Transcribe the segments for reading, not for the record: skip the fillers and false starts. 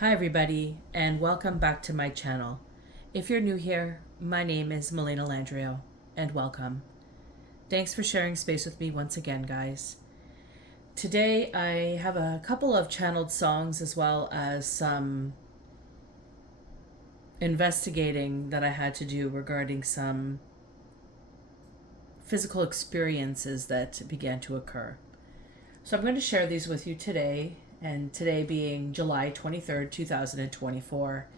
Hi everybody, and welcome back to my channel. If you're new here, my name is Melena Landrio, and welcome. Thanks for sharing space with me once again, guys. Today I have a couple of channeled songs as well as some investigating that I had to do regarding some physical experiences that began to occur. So I'm going to share these with you today, and today being July 23rd, 2024.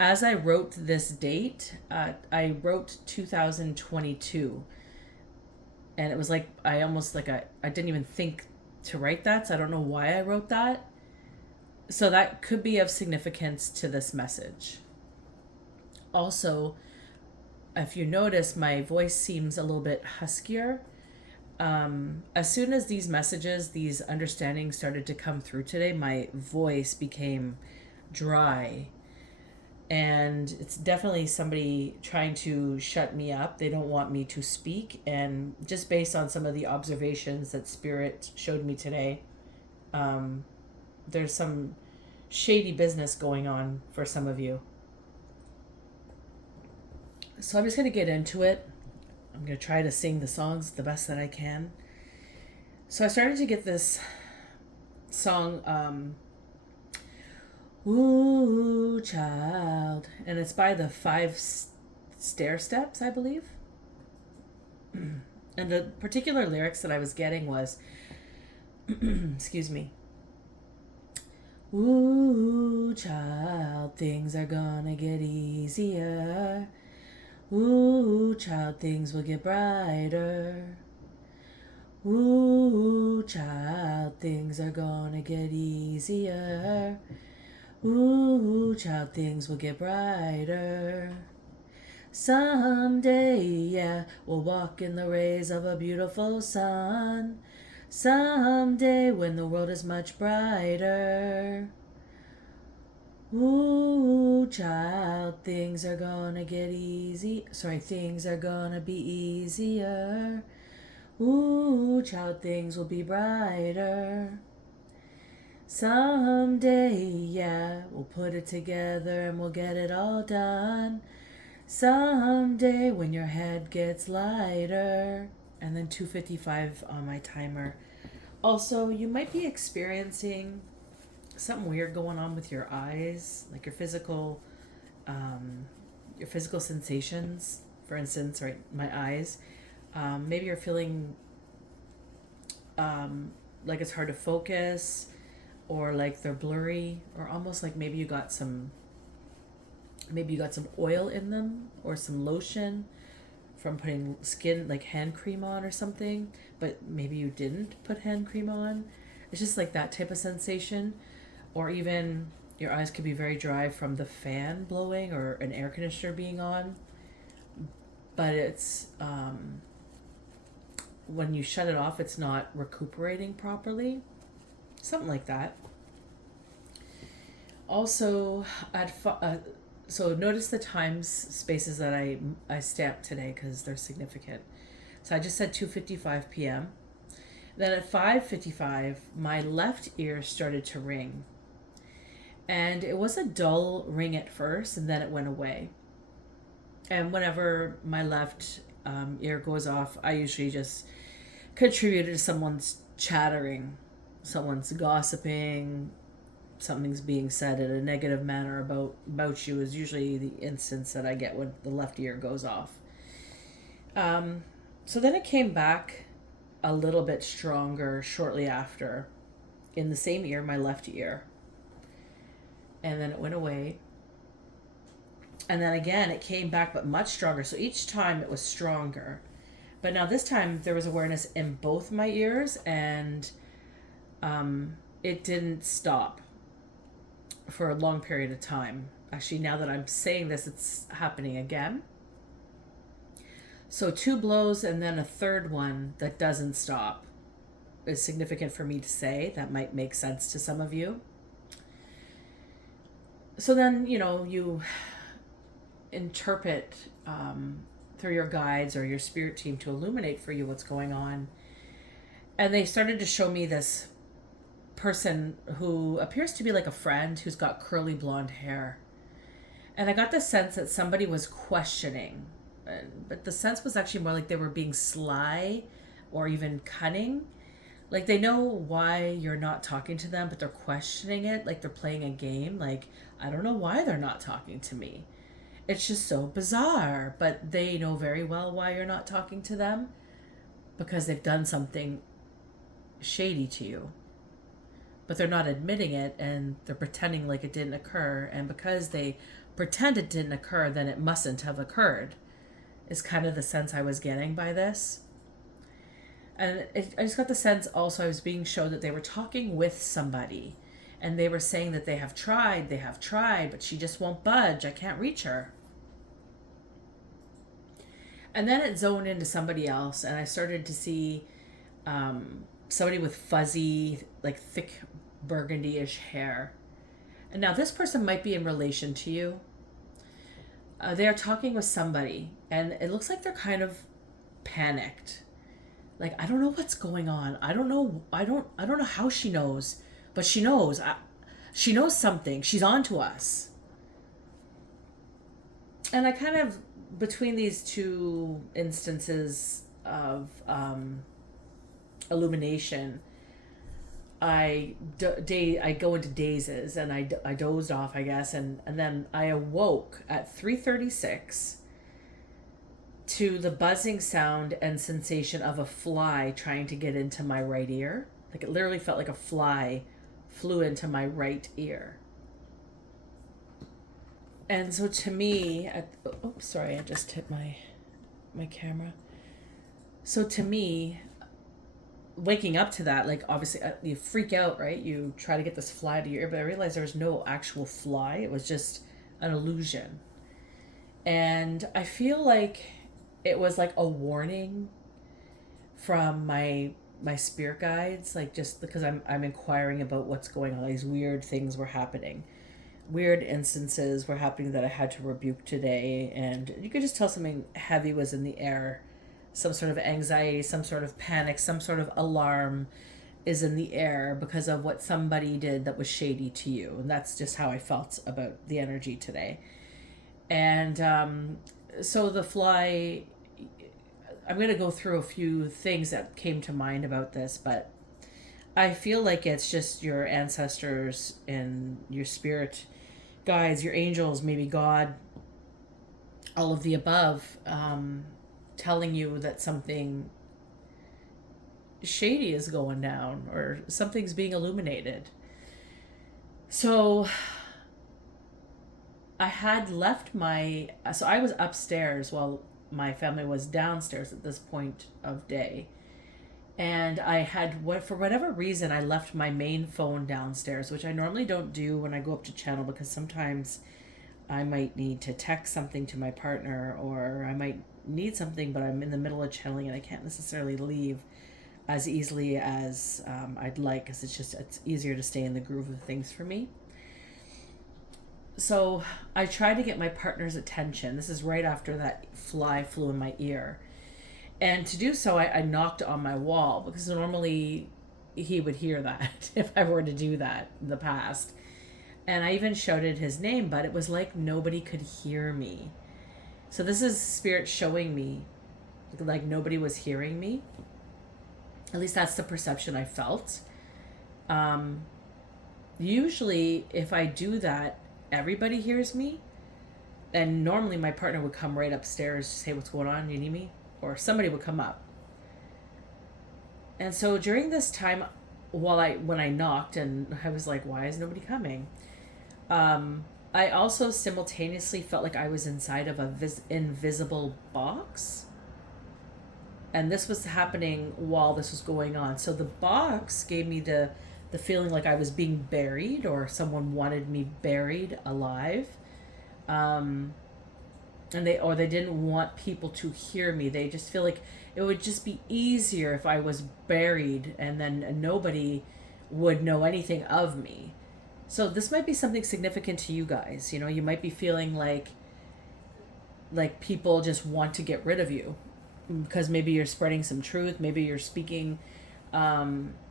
As I wrote this date, I wrote 2022, and it was like I didn't even think to write that, so I don't know why I wrote that. So that could be of significance to this message. Also, if you notice, my voice seems a little bit huskier. As soon as these messages, these understandings started to come through today, my voice became dry. And it's definitely somebody trying to shut me up. They don't want me to speak. And just based on some of the observations that Spirit showed me today, there's some shady business going on for some of you. So I'm just going to get into it. I'm going to try to sing the songs the best that I can. So I started to get this song, Ooh, Child, and it's by the Five Stair Steps, I believe. And the particular lyrics that I was getting was, excuse me, ooh, child, things are gonna get easier. Ooh, child, things will get brighter. Ooh, child, things are gonna get easier. Ooh, child, things will get brighter. Someday, yeah, we'll walk in the rays of a beautiful sun. Someday, when the world is much brighter. Ooh, child, things are gonna get easy. Sorry, things are gonna be easier. Ooh, child, things will be brighter. Someday, yeah, we'll put it together and we'll get it all done. Someday, when your head gets lighter. And then 2:55 on my timer. Also, you might be experiencing something weird going on with your eyes, like your physical sensations. For instance, right, my eyes. Maybe you're feeling like it's hard to focus, or like they're blurry, or almost like maybe you got some oil in them, or some lotion from putting skin, like hand cream on or something, but maybe you didn't put hand cream on. It's just like that type of sensation. Or even your eyes could be very dry from the fan blowing or an air conditioner being on. But it's when you shut it off, it's not recuperating properly. Something like that. Also, so notice the times spaces that I stamped today because they're significant. So I just said 2:55 p.m. Then at 5:55, my left ear started to ring. And it was a dull ring at first, and then it went away. And whenever my left ear goes off, I usually just contribute to someone's chattering, someone's gossiping, something's being said in a negative manner about you is usually the instance that I get when the left ear goes off. So then it came back a little bit stronger shortly after in the same ear, my left ear. And then it went away. And then again, it came back, but much stronger. So each time it was stronger. But now this time there was awareness in both my ears, and it didn't stop for a long period of time. Actually, now that I'm saying this, it's happening again. So 2 blows and then a third one that doesn't stop is significant for me to say. That might make sense to some of you. So then, you interpret through your guides or your spirit team to illuminate for you what's going on. And they started to show me this person who appears to be like a friend who's got curly blonde hair. And I got the sense that somebody was questioning, but the sense was actually more like they were being sly or even cunning. Like they know why you're not talking to them, but they're questioning it, like they're playing a game. Like, I don't know why they're not talking to me. It's just so bizarre, but they know very well why you're not talking to them because they've done something shady to you. But they're not admitting it and they're pretending like it didn't occur. And because they pretend it didn't occur, then it mustn't have occurred, is kind of the sense I was getting by this. And I just got the sense also I was being shown that they were talking with somebody and they were saying that they have tried, but she just won't budge. I can't reach her. And then it zoned into somebody else and I started to see somebody with fuzzy, like thick burgundy-ish hair. And now this person might be in relation to you. They are talking with somebody and it looks like they're kind of panicked. Like, I don't know what's going on. I don't know how she knows, but she knows. She knows something. She's on to us. And I kind of, between these two instances of illumination, I go into dazes and I dozed off, I guess, and then I awoke at 3:36 to the buzzing sound and sensation of a fly trying to get into my right ear. Like it literally felt like a fly flew into my right ear. And so to me, sorry, I just hit my camera. So to me, waking up to that, like obviously you freak out, right? You try to get this fly to your ear, but I realized there was no actual fly. It was just an illusion. And I feel like it was like a warning from my spirit guides, like just because I'm inquiring about what's going on. These weird things were happening. Weird instances were happening that I had to rebuke today, and you could just tell something heavy was in the air. Some sort of anxiety, some sort of panic, some sort of alarm is in the air because of what somebody did that was shady to you. And that's just how I felt about the energy today. And so the fly, I'm going to go through a few things that came to mind about this, but I feel like it's just your ancestors and your spirit guides, your angels, maybe God, all of the above, telling you that something shady is going down or something's being illuminated. So I had left so I was upstairs while my family was downstairs at this point of day. And I had, for whatever reason, I left my main phone downstairs, which I normally don't do when I go up to channel because sometimes I might need to text something to my partner or I might need something, but I'm in the middle of channeling and I can't necessarily leave as easily as I'd like because it's easier to stay in the groove of things for me. So I tried to get my partner's attention. This is right after that fly flew in my ear. And to do so, I knocked on my wall because normally he would hear that if I were to do that in the past. And I even shouted his name, but it was like nobody could hear me. So this is spirit showing me like nobody was hearing me. At least that's the perception I felt. Usually if I do that, everybody hears me. And normally my partner would come right upstairs to say, what's going on? You need me? Or somebody would come up. And so during this time, when I knocked and I was like, why is nobody coming? I also simultaneously felt like I was inside of a invisible box. And this was happening while this was going on. So the box gave me the feeling like I was being buried or someone wanted me buried alive. And they didn't want people to hear me. They just feel like it would just be easier if I was buried and then nobody would know anything of me. So this might be something significant to you guys. You know, you might be feeling like people just want to get rid of you because maybe you're spreading some truth. Maybe you're speaking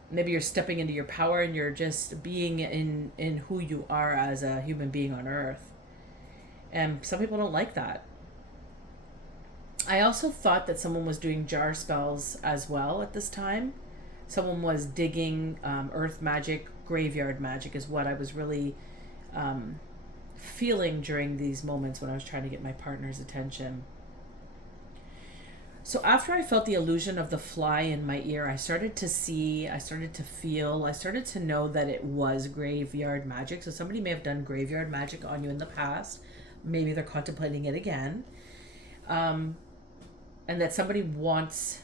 maybe you're stepping into your power and you're just being in who you are as a human being on earth. And some people don't like that. I also thought that someone was doing jar spells as well at this time. Someone was digging earth magic, graveyard magic is what I was really feeling during these moments when I was trying to get my partner's attention. So after I felt the illusion of the fly in my ear, I started to see, I started to feel, I started to know that it was graveyard magic. So somebody may have done graveyard magic on you in the past. Maybe they're contemplating it again. And that somebody wants,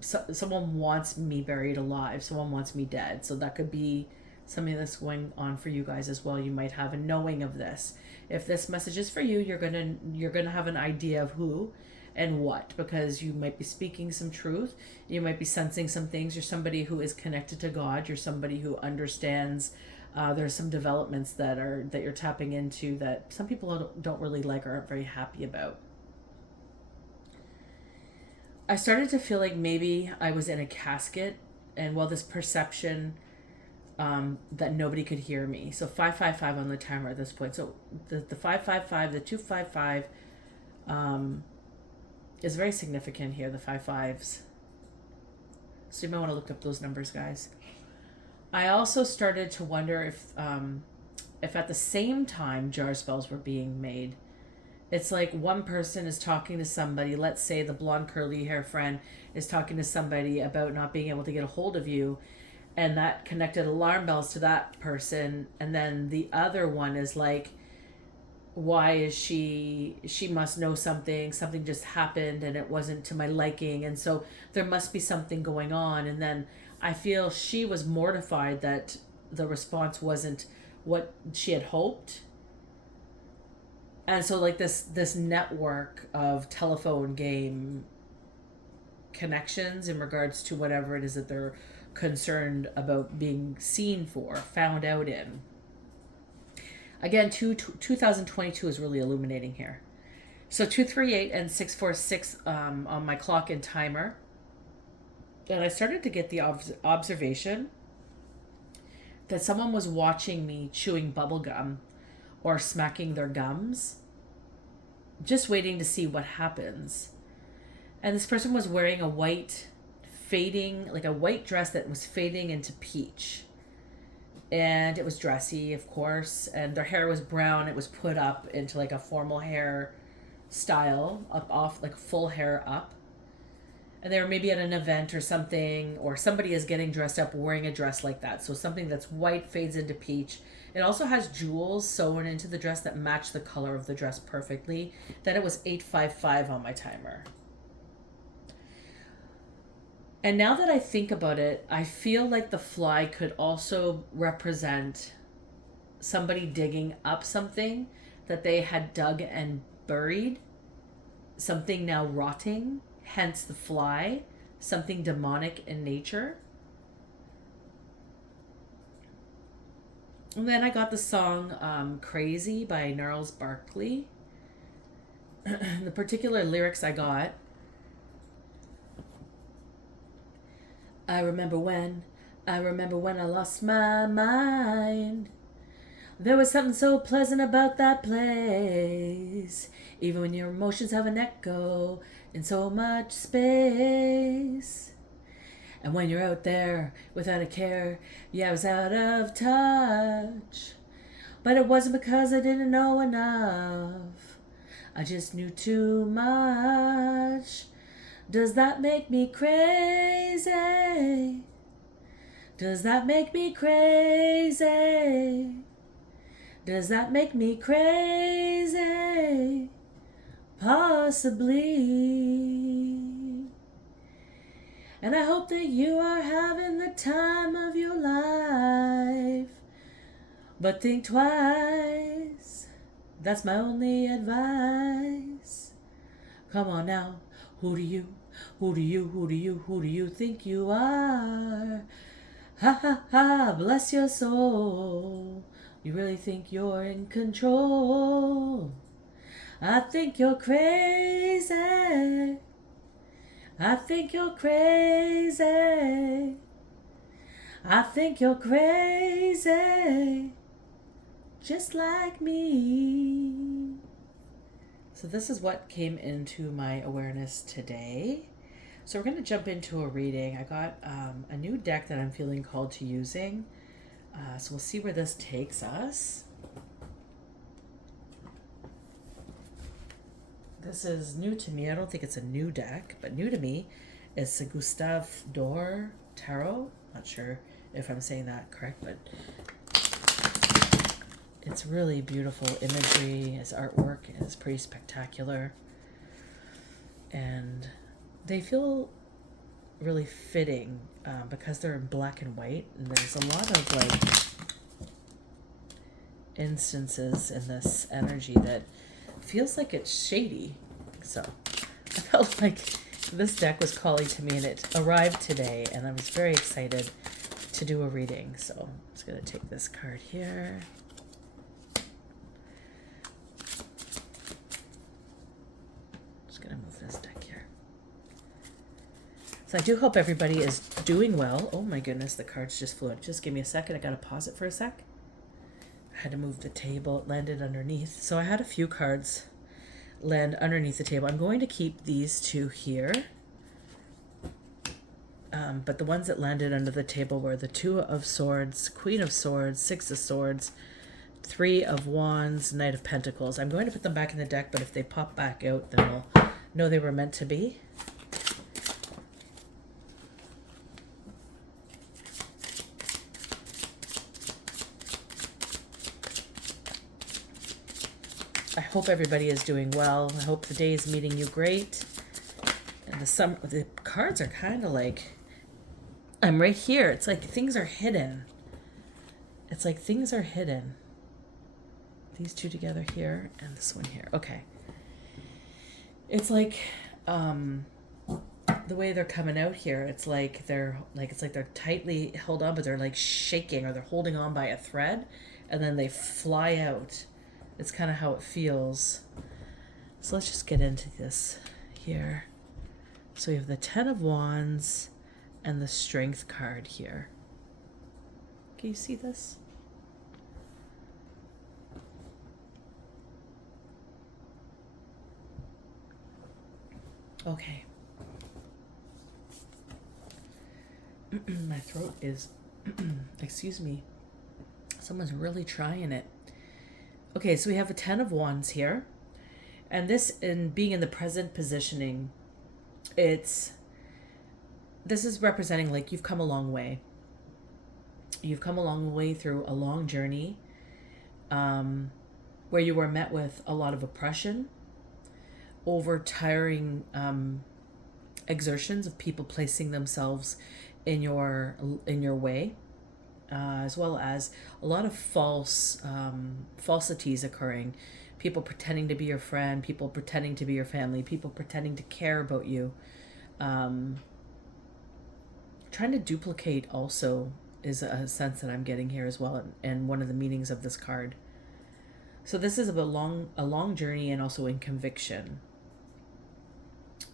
someone wants me buried alive. Someone wants me dead. So that could be something that's going on for you guys as well. You might have a knowing of this. If this message is for you, you're gonna have an idea of who and what, because you might be speaking some truth, you might be sensing some things. You're somebody who is connected to God, you're somebody who understands there's some developments that you're tapping into that some people don't really like or aren't very happy about. I started to feel like maybe I was in a casket, and this perception that nobody could hear me. So 555 on the timer at this point. So the 555, the 255 is very significant here, the 5/5s. So you might want to look up those numbers, guys. I also started to wonder if at the same time jar spells were being made. It's like one person is talking to somebody, let's say the blonde curly hair friend is talking to somebody about not being able to get a hold of you, and that connected alarm bells to that person, and then the other one is like, why is she must know something just happened and it wasn't to my liking, and so there must be something going on. And then I feel she was mortified that the response wasn't what she had hoped, and so like this network of telephone game connections in regards to whatever it is that they're concerned about being seen for, found out in. Again, 2022 is really illuminating here. So 238 and 646 on my clock and timer. And I started to get the observation that someone was watching me chewing bubble gum or smacking their gums, just waiting to see what happens. And this person was wearing a white dress that was fading into peach. And it was dressy, of course, and their hair was brown. It was put up into like a formal hair style, off like full hair up. And they were maybe at an event or something, or somebody is getting dressed up wearing a dress like that. So something that's white fades into peach. It also has jewels sewn into the dress that match the color of the dress perfectly. Then it was 855 on my timer. And now that I think about it, I feel like the fly could also represent somebody digging up something that they had dug and buried, something now rotting, hence the fly, something demonic in nature. And then I got the song Crazy by Gnarls Barkley. The particular lyrics I got: I remember when I lost my mind. There was something so pleasant about that place, even when your emotions have an echo in so much space. And when you're out there without a care, yeah, I was out of touch. But it wasn't because I didn't know enough, I just knew too much. Does that make me crazy? Does that make me crazy? Does that make me crazy? Possibly. And I hope that you are having the time of your life. But think twice. That's my only advice. Come on now. Who do you think you are? Ha ha ha, bless your soul. You really think you're in control? I think you're crazy. I think you're crazy. I think you're crazy, just like me. So this is what came into my awareness today. So we're going to jump into a reading. I got a new deck that I'm feeling called to using. So we'll see where this takes us. This is new to me. I don't think it's a new deck, but new to me. It's a Gustave Dor Tarot. Not sure if I'm saying that correct, but it's really beautiful imagery. His artwork is pretty spectacular. And they feel really fitting because they're in black and white. And there's a lot of like instances in this energy that feels like it's shady. So I felt like this deck was calling to me, and it arrived today, and I was very excited to do a reading. So I'm just going to take this card here. Just going to move this deck here. So I do hope everybody is doing well. Oh my goodness, the cards just flew in. Just give me a second. I got to pause it for a sec. I had to move the table. It landed underneath. So I had a few cards land underneath the table. I'm going to keep these two here. But the ones that landed under the table were the Two of Swords, Queen of Swords, Six of Swords, Three of Wands, Knight of Pentacles. I'm going to put them back in the deck, but if they pop back out, then we'll know they were meant to be. I hope everybody is doing well. I hope the day is meeting you great. And the cards are kind of like, I'm right here. It's like things are hidden. It's like things are hidden. These two together here and this one here. Okay. It's like the way they're coming out here. It's like they're tightly held on, but they're like shaking, or they're holding on by a thread, and then they fly out. It's kind of how it feels. So let's just get into this here. So we have the Ten of Wands and the Strength card here. Can you see this? Okay. My throat is, excuse me. Someone's really trying it. Okay, so we have a Ten of Wands here. And this, in being in the present positioning, this is representing like you've come a long way. You've come a long way through a long journey where you were met with a lot of oppression, over tiring exertions of people placing themselves in your way. As well as a lot of falsities occurring. People pretending to be your friend, people pretending to be your family, people pretending to care about you. Trying to duplicate also is a sense that I'm getting here as well, and one of the meanings of this card. So this is about a long journey, and also in conviction.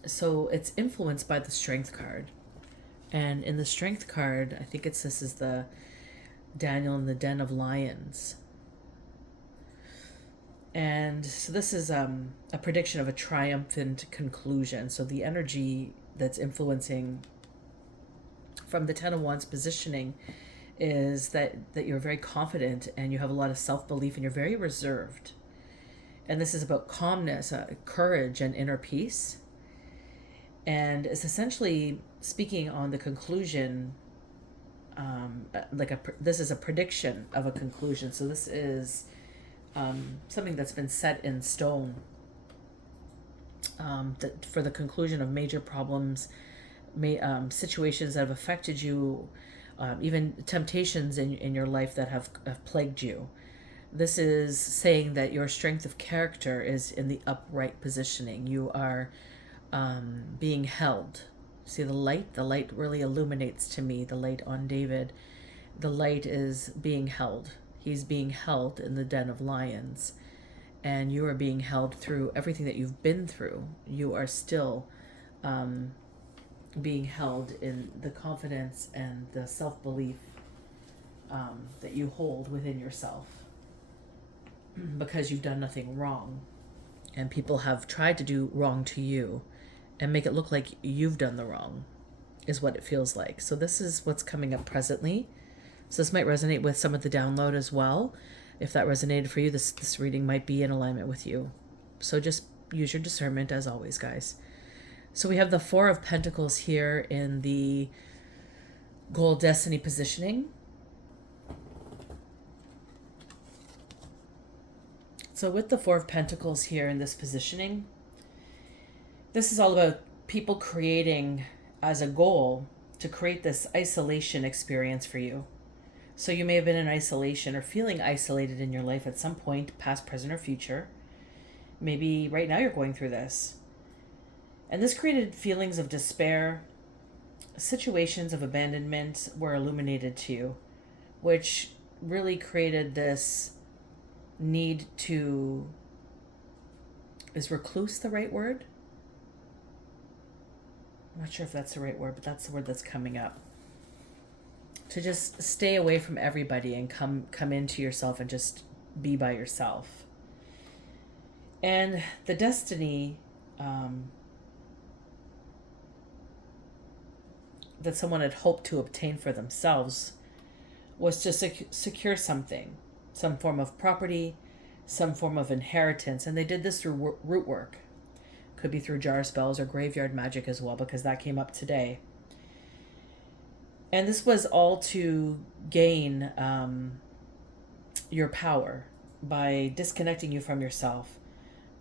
So it's influenced by the Strength card. And in the Strength card, I think this is the Daniel in the Den of Lions. And so this is a prediction of a triumphant conclusion. So the energy that's influencing from the Ten of Wands positioning is that you're very confident, and you have a lot of self-belief, and you're very reserved. And this is about calmness, courage, and inner peace. And it's essentially speaking on the conclusion. This is a prediction of a conclusion. So this is something that's been set in stone for the conclusion of major problems, situations that have affected you, even temptations in your life that have plagued you. This is saying that your strength of character is in the upright positioning. You are being held. See the light? The light really illuminates to me, the light on David. The light is being held. He's being held in the Den of Lions. And you are being held through everything that you've been through. You are still being held in the confidence and the self-belief that you hold within yourself because you've done nothing wrong. And people have tried to do wrong to you and make it look like you've done the wrong, is what it feels like. So this is what's coming up presently. So this might resonate with some of the download as well. If that resonated for you, this reading might be in alignment with you. So just use your discernment as always, guys. So we have the Four of Pentacles here in the Gold Destiny positioning. So with the Four of Pentacles here in this positioning, this is all about people creating as a goal to create this isolation experience for you. So you may have been in isolation or feeling isolated in your life at some point, past, present, or future. Maybe right now you're going through this. And this created feelings of despair. Situations of abandonment were illuminated to you, which really created this need to... Is recluse the right word? I'm not sure if that's the right word, but that's the word that's coming up. To just stay away from everybody and come into yourself and just be by yourself. And the destiny that someone had hoped to obtain for themselves was to secure something, some form of property, some form of inheritance. And they did this through root work. Could be through jar spells or graveyard magic as well, because that came up today. And this was all to gain your power by disconnecting you from yourself,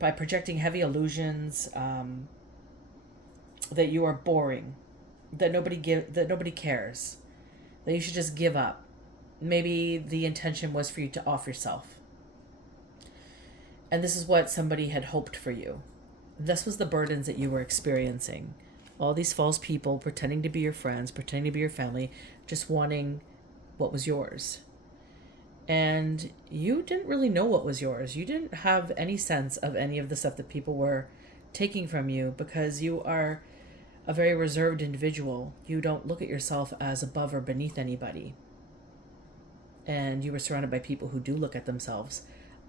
by projecting heavy illusions that you are boring, that nobody cares, that you should just give up. Maybe the intention was for you to off yourself. And this is what somebody had hoped for you. This was the burdens that you were experiencing. All these false people pretending to be your friends, pretending to be your family, just wanting what was yours. And you didn't really know what was yours. You didn't have any sense of any of the stuff that people were taking from you, because you are a very reserved individual. You don't look at yourself as above or beneath anybody. And you were surrounded by people who do look at themselves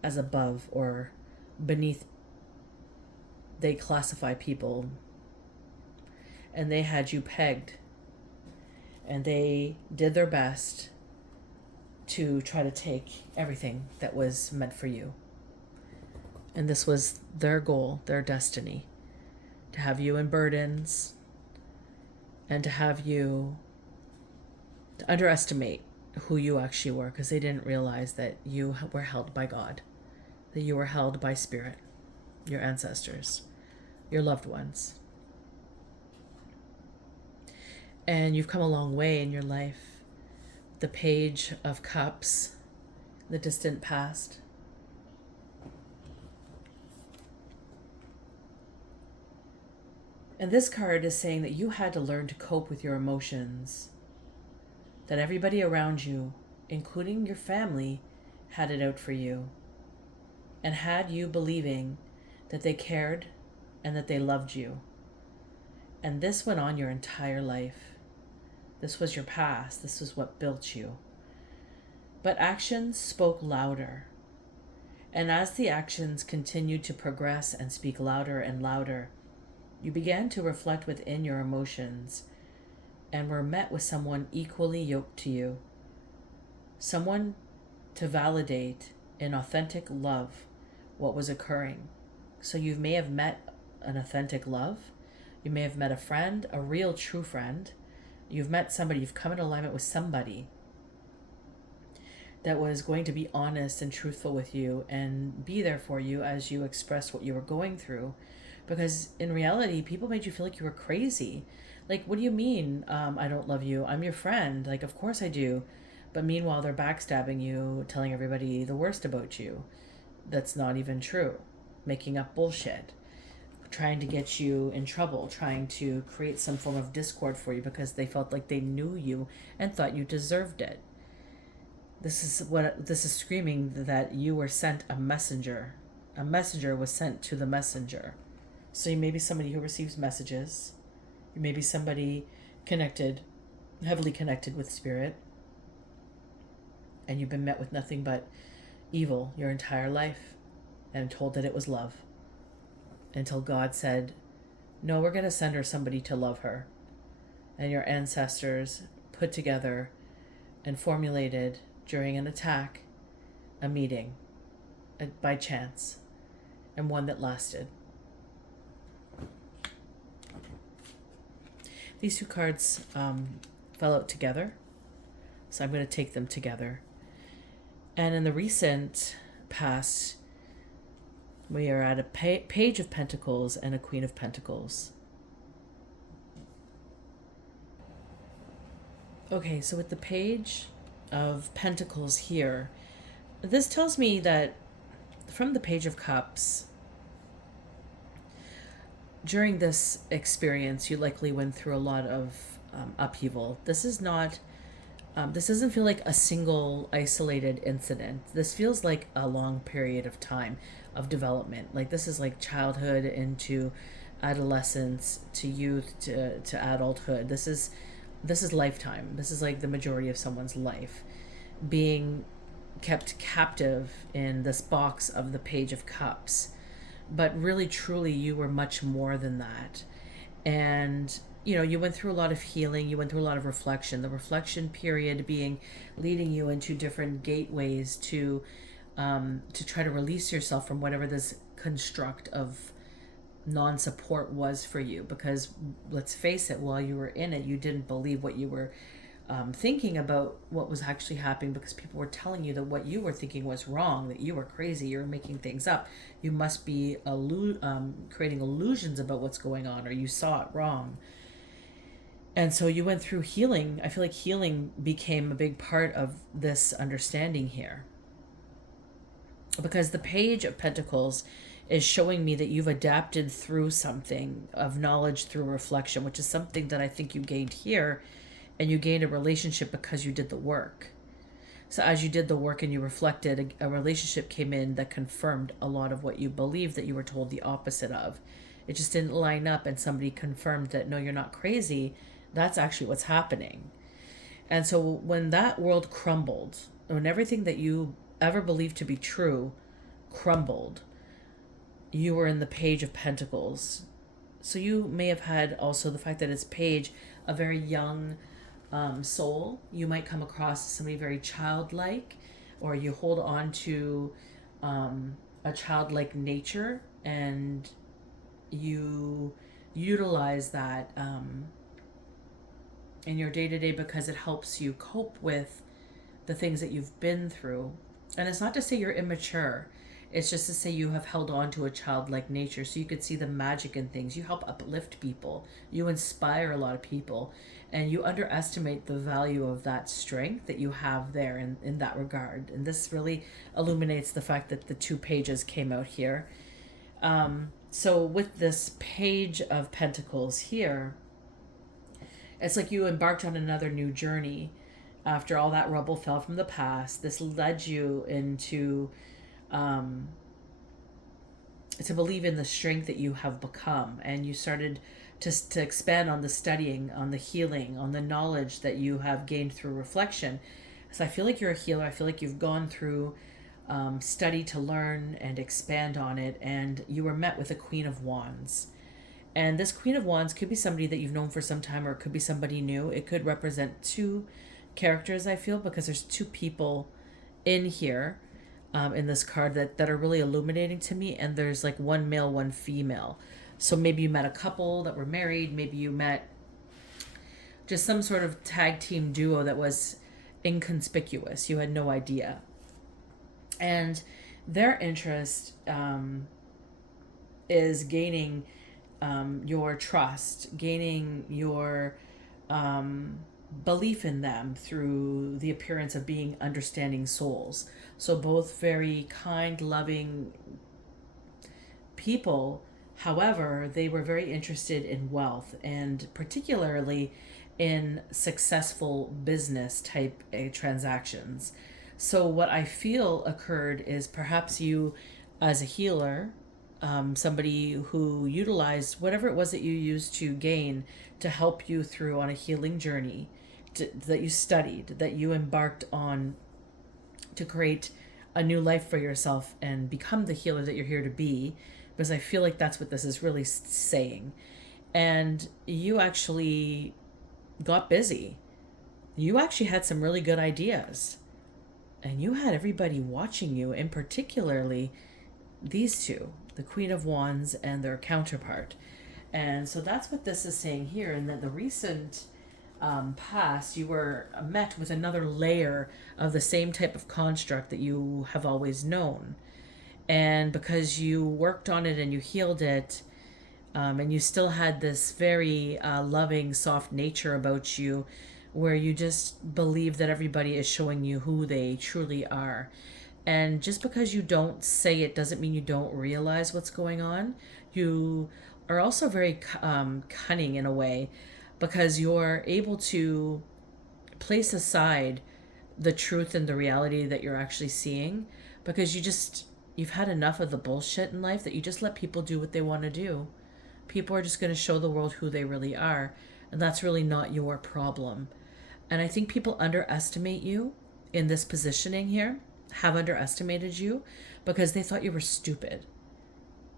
as above or beneath. They classify people, and they had you pegged, and they did their best to try to take everything that was meant for you. And this was their goal, their destiny, to have you in burdens and to have you to underestimate who you actually were, because they didn't realize that you were held by God, that you were held by spirit, your ancestors, your loved ones. And you've come a long way in your life. The Page of Cups, the distant past. And this card is saying that you had to learn to cope with your emotions, that everybody around you, including your family, had it out for you and had you believing that they cared and that they loved you. And this went on your entire life. This was your past. This was what built you. But actions spoke louder. And as the actions continued to progress and speak louder and louder, you began to reflect within your emotions and were met with someone equally yoked to you. Someone to validate in authentic love what was occurring. So you may have met an authentic love. You may have met a friend, a real true friend. You've met somebody, you've come in alignment with somebody that was going to be honest and truthful with you and be there for you as you expressed what you were going through. Because in reality, people made you feel like you were crazy. Like, what do you mean, I don't love you? I'm your friend. Like, of course I do. But meanwhile, they're backstabbing you, telling everybody the worst about you. That's not even true. Making up bullshit. Trying to get you in trouble, trying to create some form of discord for you because they felt like they knew you and thought you deserved it. This is screaming that you were sent a messenger. A messenger was sent to the messenger. So you may be somebody who receives messages. You may be somebody heavily connected with spirit. and you've been met with nothing but evil your entire life and told that it was love, until God said, no, we're going to send her somebody to love her. And your ancestors put together and formulated during an attack a meeting by chance, and one that lasted. These two cards fell out together, so I'm going to take them together. And in the recent past, we are at a Page of Pentacles and a Queen of Pentacles. Okay, so with the Page of Pentacles here, this tells me that from the Page of Cups, during this experience, you likely went through a lot of upheaval. This is not, this doesn't feel like a single isolated incident. This feels like a long period of time of development. Like this is like childhood into adolescence to youth to adulthood. This is lifetime. This is like the majority of someone's life being kept captive in this box of the Page of Cups. But really, truly, you were much more than that. And, you know, you went through a lot of healing. You went through a lot of reflection. The reflection period being leading you into different gateways to try to release yourself from whatever this construct of non-support was for you. Because let's face it, while you were in it, you didn't believe what you were thinking about what was actually happening, because people were telling you that what you were thinking was wrong, that you were crazy, you were making things up, you must be creating illusions about what's going on, or you saw it wrong. And so you went through healing. I feel like healing became a big part of this understanding here, because the Page of Pentacles is showing me that you've adapted through something of knowledge through reflection, which is something that I think you gained here. And you gained a relationship because you did the work. So as you did the work and you reflected, a relationship came in that confirmed a lot of what you believed that you were told the opposite of. It just didn't line up, and somebody confirmed that, no, you're not crazy. That's actually what's happening. And so when that world crumbled, when everything that you ever believed to be true crumbled, you were in the Page of Pentacles. So you may have had also the fact that it's Page, a very young soul. You might come across somebody very childlike, or you hold on to a childlike nature, and you utilize that in your day-to-day because it helps you cope with the things that you've been through. And it's not to say you're immature. It's just to say you have held on to a childlike nature, so you could see the magic in things. You help uplift people. You inspire a lot of people. And you underestimate the value of that strength that you have there in that regard. And this really illuminates the fact that the two pages came out here. So with this Page of Pentacles here, it's like you embarked on another new journey. After all that rubble fell from the past, this led you into to believe in the strength that you have become, and you started to expand on the studying, on the healing, on the knowledge that you have gained through reflection. So I feel like you're a healer. I feel like you've gone through study to learn and expand on it, and you were met with a Queen of Wands. And this Queen of Wands could be somebody that you've known for some time, or it could be somebody new. It could represent two characters, I feel, because there's two people in here in this card that are really illuminating to me, and there's like one male, one female. So maybe you met a couple that were married, maybe you met just some sort of tag team duo that was inconspicuous. You had no idea. And their interest is gaining your trust, gaining your belief in them through the appearance of being understanding souls. So both very kind, loving people. However, they were very interested in wealth, and particularly in successful business type transactions. So what I feel occurred is perhaps you, as a healer, somebody who utilized whatever it was that you used to gain to help you through on a healing journey, that you studied, that you embarked on to create a new life for yourself and become the healer that you're here to be, because I feel like that's what this is really saying. And you actually got busy. You actually had some really good ideas. And you had everybody watching you, and particularly these two, the Queen of Wands and their counterpart. And so that's what this is saying here. And that the recent past, you were met with another layer of the same type of construct that you have always known. And because you worked on it and you healed it, and you still had this very loving, soft nature about you, where you just believe that everybody is showing you who they truly are. And just because you don't say it doesn't mean you don't realize what's going on. You are also very cunning in a way, because you're able to place aside the truth and the reality that you're actually seeing, because you've had enough of the bullshit in life that you just let people do what they want to do. People are just going to show the world who they really are, and that's really not your problem. And I think people underestimate you in this positioning here, have underestimated you, because they thought you were stupid.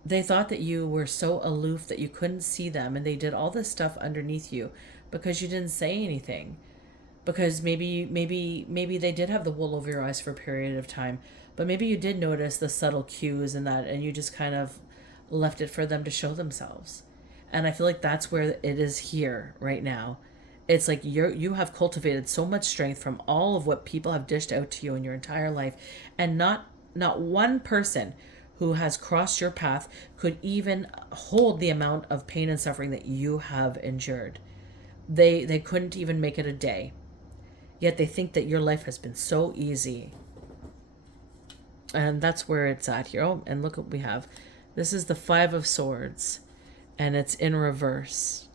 They thought that you were so aloof that you couldn't see them, and they did all this stuff underneath you because you didn't say anything. Because maybe they did have the wool over your eyes for a period of time, but maybe you did notice the subtle cues and that, and you just kind of left it for them to show themselves. And I feel like that's where it is here right now. It's like you have cultivated so much strength from all of what people have dished out to you in your entire life, and not one person who has crossed your path could even hold the amount of pain and suffering that you have endured. They couldn't even make it a day. Yet they think that your life has been so easy. And that's where it's at here. Oh, and look what we have. This is the Five of Swords, and it's in reverse.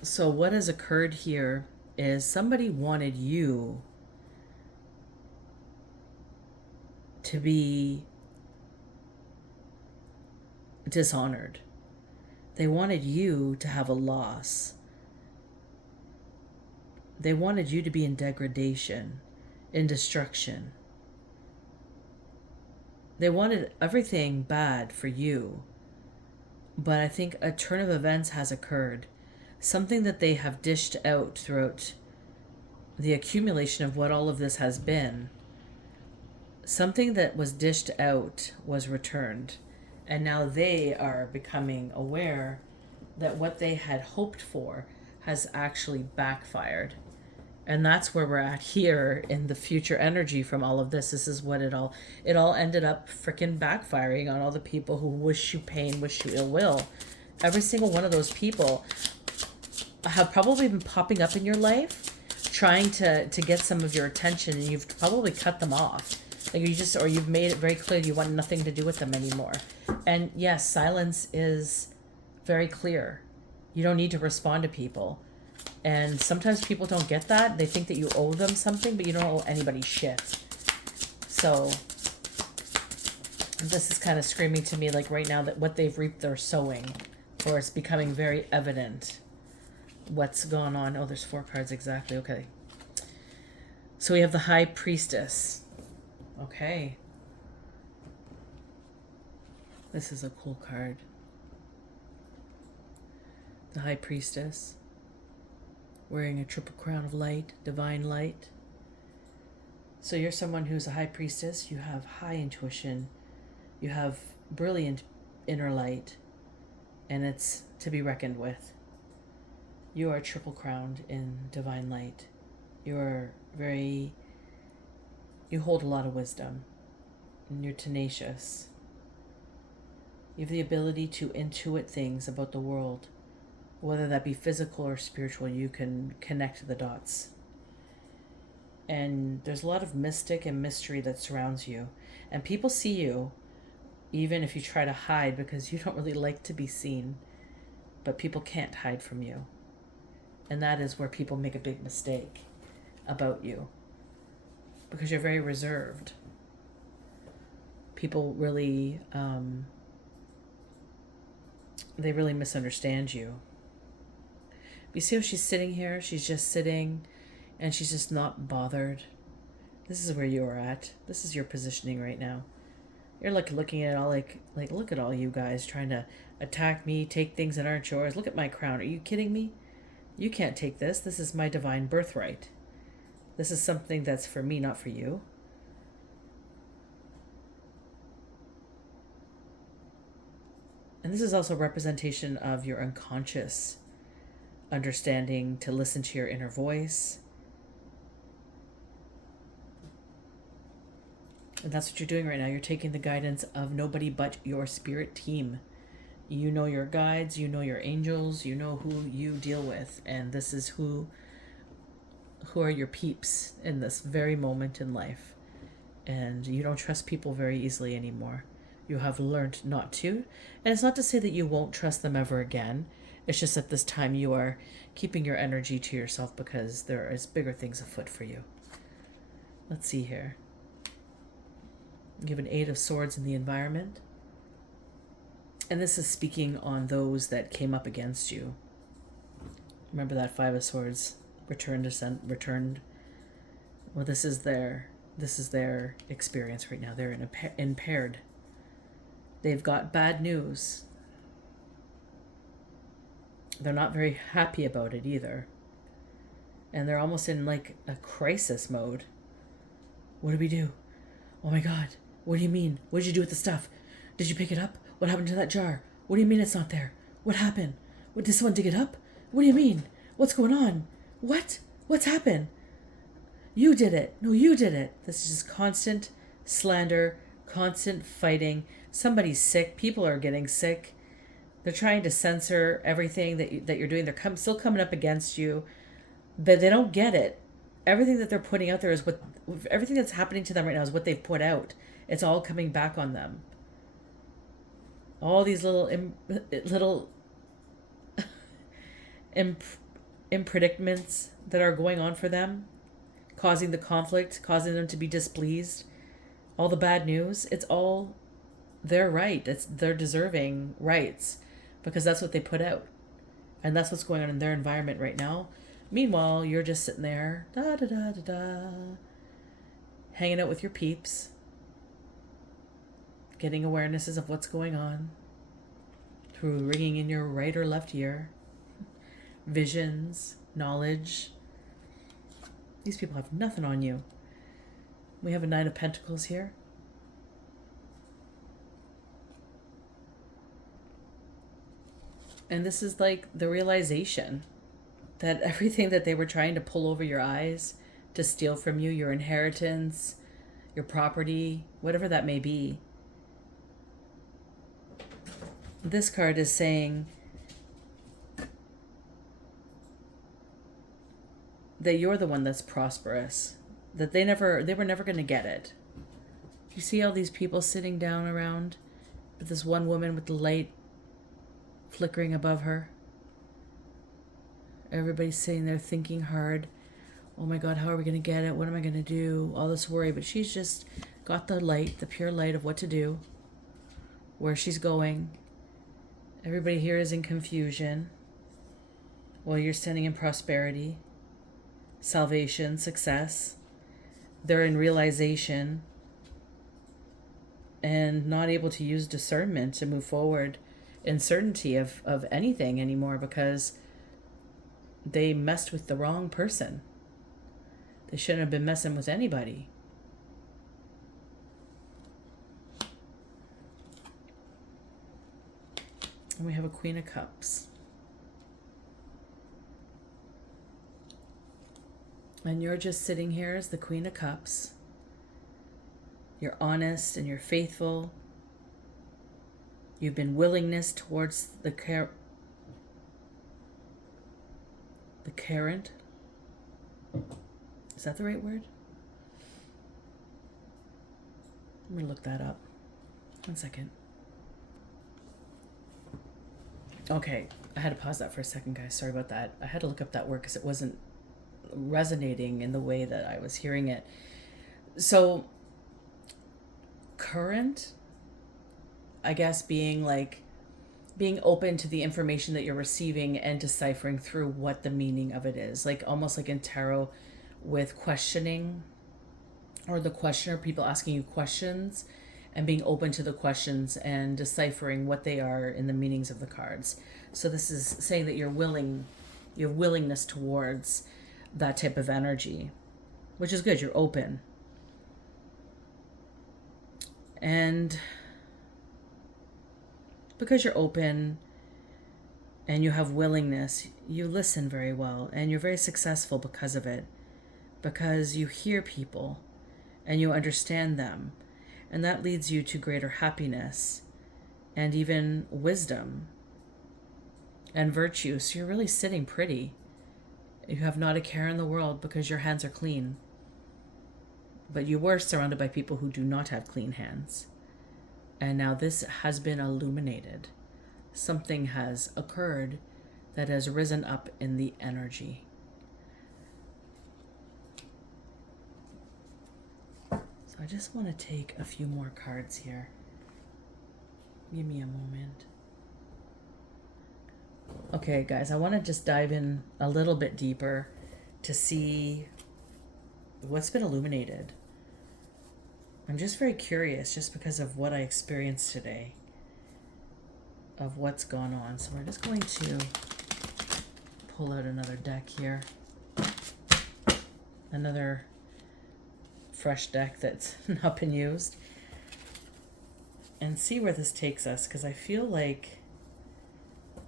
So what has occurred here is somebody wanted you to be dishonored. They wanted you to have a loss. They wanted you to be in degradation, in destruction. They wanted everything bad for you. But I think a turn of events has occurred. Something that they have dished out throughout the accumulation of what all of this has been. Something that was dished out was returned. And now they are becoming aware that what they had hoped for has actually backfired. And that's where we're at here in the future energy from all of this. This is what it all ended up freaking backfiring on all the people who wish you pain, wish you ill will. Every single one of those people have probably been popping up in your life, trying to get some of your attention, and you've probably cut them off. Like you've made it very clear you want nothing to do with them anymore. And yes, silence is very clear. You don't need to respond to people. And sometimes people don't get that. They think that you owe them something, but you don't owe anybody shit. So this is kind of screaming to me like right now that what they've reaped they're sowing, or it's becoming very evident what's going on. Oh, there's 4 cards exactly. Okay. So we have the High Priestess. Okay. This is a cool card. The High Priestess, wearing a triple crown of light, divine light. So you're someone who's a high priestess. You have high intuition. You have brilliant inner light, and it's to be reckoned with. You are triple crowned in divine light. You hold a lot of wisdom, and you're tenacious. You have the ability to intuit things about the world. Whether that be physical or spiritual, you can connect the dots. And there's a lot of mystic and mystery that surrounds you. And people see you, even if you try to hide, because you don't really like to be seen. But people can't hide from you. And that is where people make a big mistake about you. Because you're very reserved. People really, they really misunderstand you. You see how she's sitting here? She's just sitting, and she's just not bothered. This is where you're at. This is your positioning right now. You're like looking at it all like look at all you guys trying to attack me, take things that aren't yours. Look at my crown. Are you kidding me? You can't take this. This is my divine birthright. This is something that's for me, not for you. And this is also a representation of your unconscious understanding to listen to your inner voice. And that's what you're doing right now. You're taking the guidance of nobody but your spirit team. You know your guides, you know your angels, you know who you deal with. And this is who are your peeps in this very moment in life. And you don't trust people very easily anymore. You have learned not to. And it's not to say that you won't trust them ever again. It's just at this time you are keeping your energy to yourself because there is bigger things afoot for you. Let's see here. Give an 8 of Swords in the environment. And this is speaking on those that came up against you. Remember that 5 of Swords returned. Well, this is their experience right now. They're impaired. They've got bad news. They're not very happy about it either. And they're almost in like a crisis mode. What do we do? Oh my God. What do you mean? What did you do with the stuff? Did you pick it up? What happened to that jar? What do you mean it's not there? What happened? What, did someone dig it up? What do you mean? What's going on? What? What's happened? You did it. No, you did it. This is just constant slander, constant fighting. Somebody's sick. People are getting sick. They're trying to censor everything that you're doing. They're still coming up against you, but they don't get it. Everything that they're putting out there is everything that's happening to them right now is what they've put out. It's all coming back on them. All these little impredicaments that are going on for them, causing the conflict, causing them to be displeased, all the bad news, it's all their right. It's their deserving rights because that's what they put out. And that's what's going on in their environment right now. Meanwhile, you're just sitting there, hanging out with your peeps, getting awarenesses of what's going on through ringing in your right or left ear, visions, knowledge. These people have nothing on you. We have a 9 of Pentacles here. And this is like the realization that everything that they were trying to pull over your eyes to steal from you, your inheritance, your property, whatever that may be. This card is saying that you're the one that's prosperous, that they were never going to get it. You see all these people sitting down around, but this one woman with the light flickering above her. Everybody's sitting there thinking hard. Oh my God, how are we going to get it? What am I going to do? All this worry. But she's just got the light, the pure light of what to do, where she's going. Everybody here is in confusion while you're standing in prosperity, salvation, success. They're in realization and not able to use discernment to move forward in certainty of anything anymore because they messed with the wrong person. They shouldn't have been messing with anybody. And we have a Queen of Cups. And you're just sitting here as the Queen of Cups. You're honest and you're faithful. You've been willingness towards the current. Is that the right word? I'm going to look that up. 1 second. Okay, I had to pause that for a second, guys. Sorry about that. I had to look up that word because it wasn't resonating in the way that I was hearing it. So, current, I guess, being open to the information that you're receiving and deciphering through what the meaning of it is. Like almost like in tarot, with questioning, or the questioner, people asking you questions and being open to the questions and deciphering what they are in the meanings of the cards. So this is saying that your willingness towards that type of energy, which is good. You're open. And because you're open and you have willingness, you listen very well, and you're very successful because of it, because you hear people and you understand them, and that leads you to greater happiness and even wisdom and virtue. So you're really sitting pretty. You have not a care in the world because your hands are clean. But you were surrounded by people who do not have clean hands. And now this has been illuminated. Something has occurred that has risen up in the energy. So I just want to take a few more cards here. Give me a moment. Okay, guys, I want to just dive in a little bit deeper to see what's been illuminated. I'm just very curious, just because of what I experienced today, of what's gone on. So we're just going to pull out another deck here. Another fresh deck that's not been used. And see where this takes us, because I feel like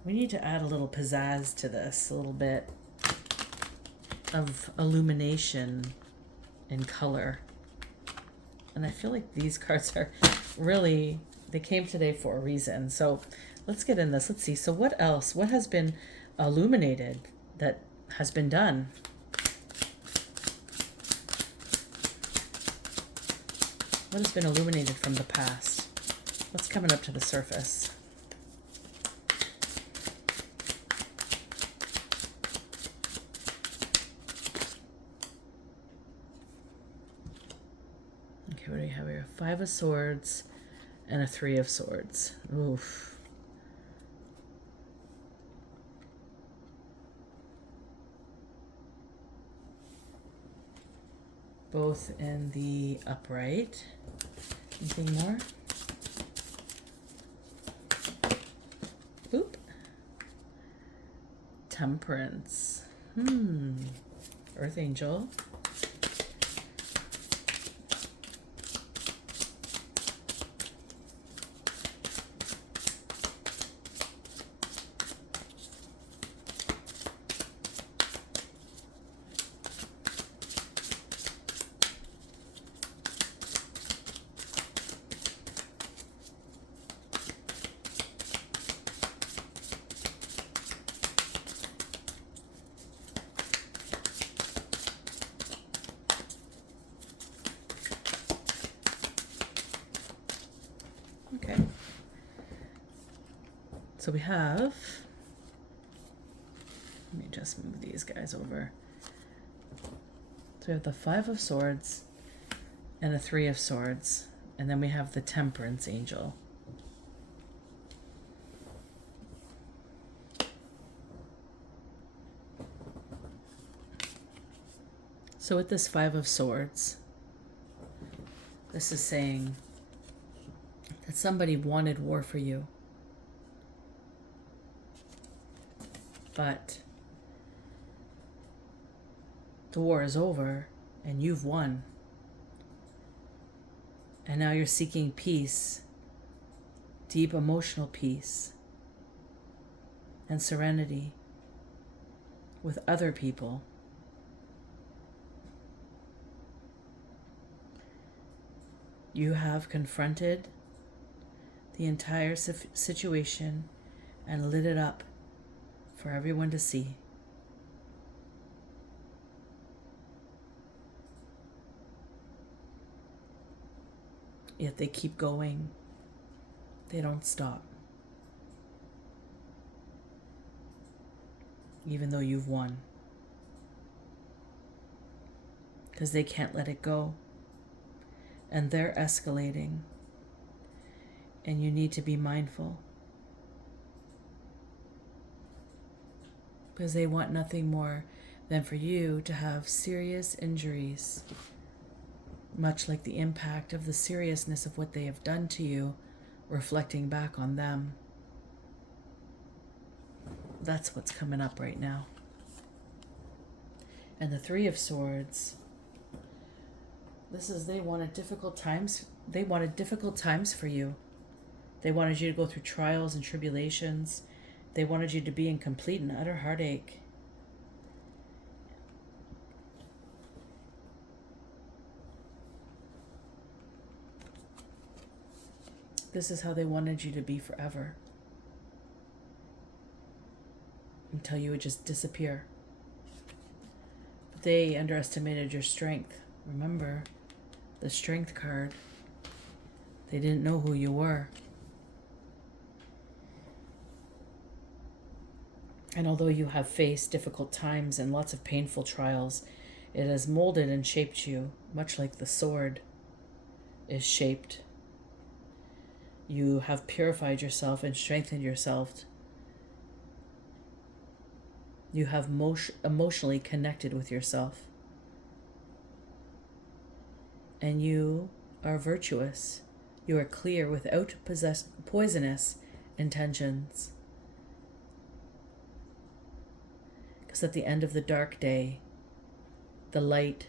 we need to add a little pizzazz to this, a little bit of illumination and color. And I feel like these cards are really, they came today for a reason. So let's get in this. Let's see. So what else? What has been illuminated that has been done? What has been illuminated from the past? What's coming up to the surface? Okay, what do we have here? 5 of Swords and a 3 of Swords. Oof. Both in the upright. Anything more? Oop. Temperance. Earth Angel. Okay. So we have, let me just move these guys over. So we have the 5 of Swords and a 3 of Swords, and then we have the Temperance Angel. So with this 5 of Swords, this is saying that somebody wanted war for you, but the war is over and you've won, and now you're seeking peace, deep emotional peace and serenity with other people. You have confronted the entire situation and lit it up for everyone to see. Yet they keep going. They don't stop. Even though you've won. Because they can't let it go. And they're escalating. And you need to be mindful. Because they want nothing more than for you to have serious injuries, much like the impact of the seriousness of what they have done to you, reflecting back on them. That's what's coming up right now. And the Three of Swords, this is, they wanted difficult times for you. They wanted you to go through trials and tribulations. They wanted you to be in complete and utter heartache. This is how they wanted you to be forever, until you would just disappear. But they underestimated your strength. Remember, the Strength card. They didn't know who you were. And although you have faced difficult times and lots of painful trials, it has molded and shaped you, much like the sword is shaped. You have purified yourself and strengthened yourself. You have emotionally connected with yourself. And you are virtuous. You are clear without poisonous intentions. Because at the end of the dark day, the light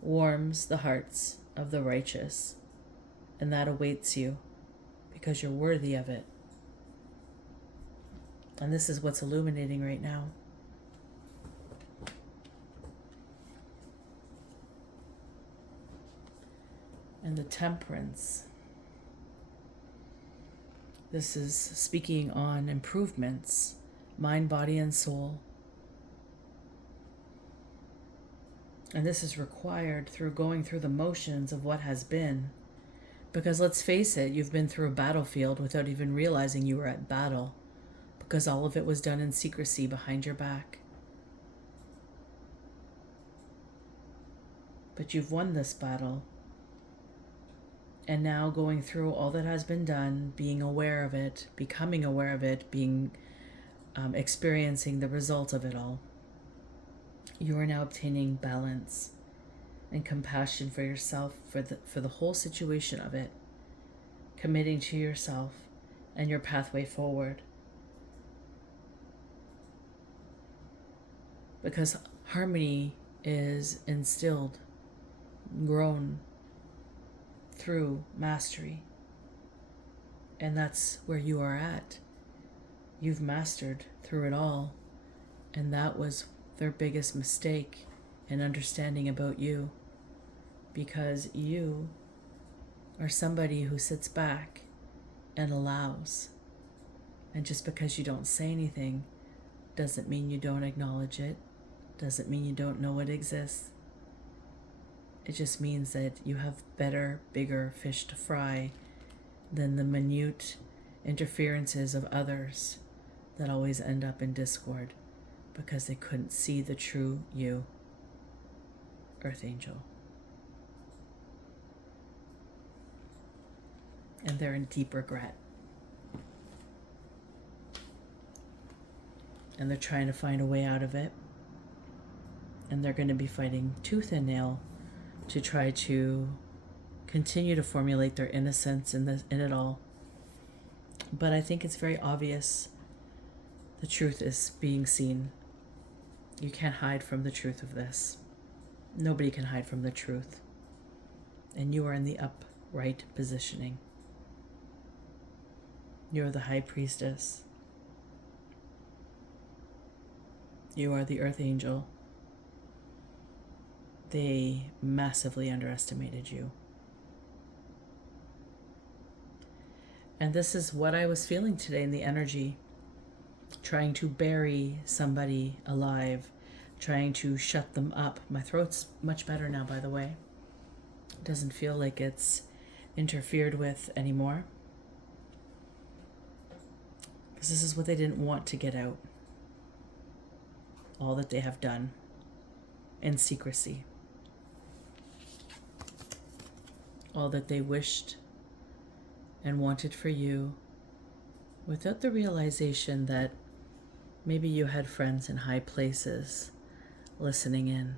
warms the hearts of the righteous, and that awaits you because you're worthy of it. And this is what's illuminating right now. And the Temperance. This is speaking on improvements, mind, body, and soul. And this is required through going through the motions of what has been. Because let's face it, you've been through a battlefield without even realizing you were at battle. Because all of it was done in secrecy behind your back. But you've won this battle. And now going through all that has been done, being aware of it, becoming aware of it, experiencing the result of it all, you are now obtaining balance and compassion for yourself, for the whole situation of it, committing to yourself and your pathway forward. Because harmony is instilled, grown through mastery. And that's where you are at. You've mastered through it all. And that was their biggest mistake in understanding about you. Because you are somebody who sits back and allows. And just because you don't say anything doesn't mean you don't acknowledge it. Doesn't mean you don't know it exists. It just means that you have better, bigger fish to fry than the minute interferences of others that always end up in discord because they couldn't see the true you, Earth Angel. And they're in deep regret. And they're trying to find a way out of it. And they're going to be fighting tooth and nail to try to continue to formulate their innocence in it all. But I think it's very obvious the truth is being seen. You can't hide from the truth of this. Nobody can hide from the truth. And you are in the upright positioning. You are the High Priestess. You are the Earth Angel. They massively underestimated you. And this is what I was feeling today in the energy. Trying to bury somebody alive. Trying to shut them up. My throat's much better now, by the way. It doesn't feel like it's interfered with anymore. Because this is what they didn't want to get out. All that they have done in secrecy. All that they wished and wanted for you without the realization that maybe you had friends in high places listening in.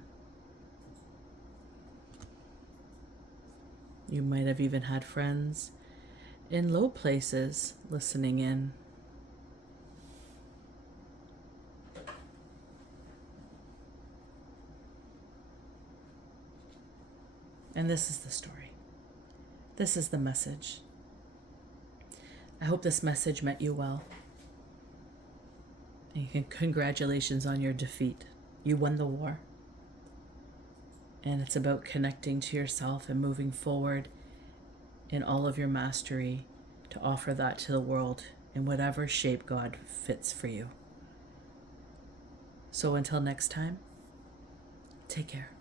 You might have even had friends in low places listening in. And this is the story. This is the message. I hope this message met you well. And congratulations on your defeat. You won the war. And it's about connecting to yourself and moving forward in all of your mastery to offer that to the world in whatever shape God fits for you. So until next time, take care.